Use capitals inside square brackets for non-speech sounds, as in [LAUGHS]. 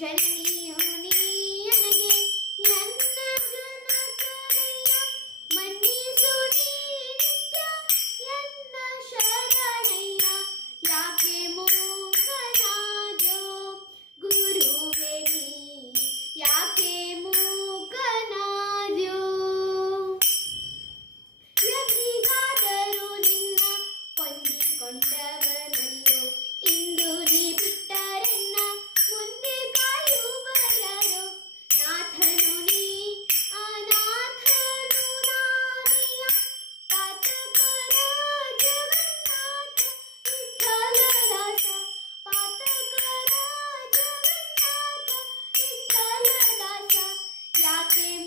Janani [LAUGHS] out, team. Yeah,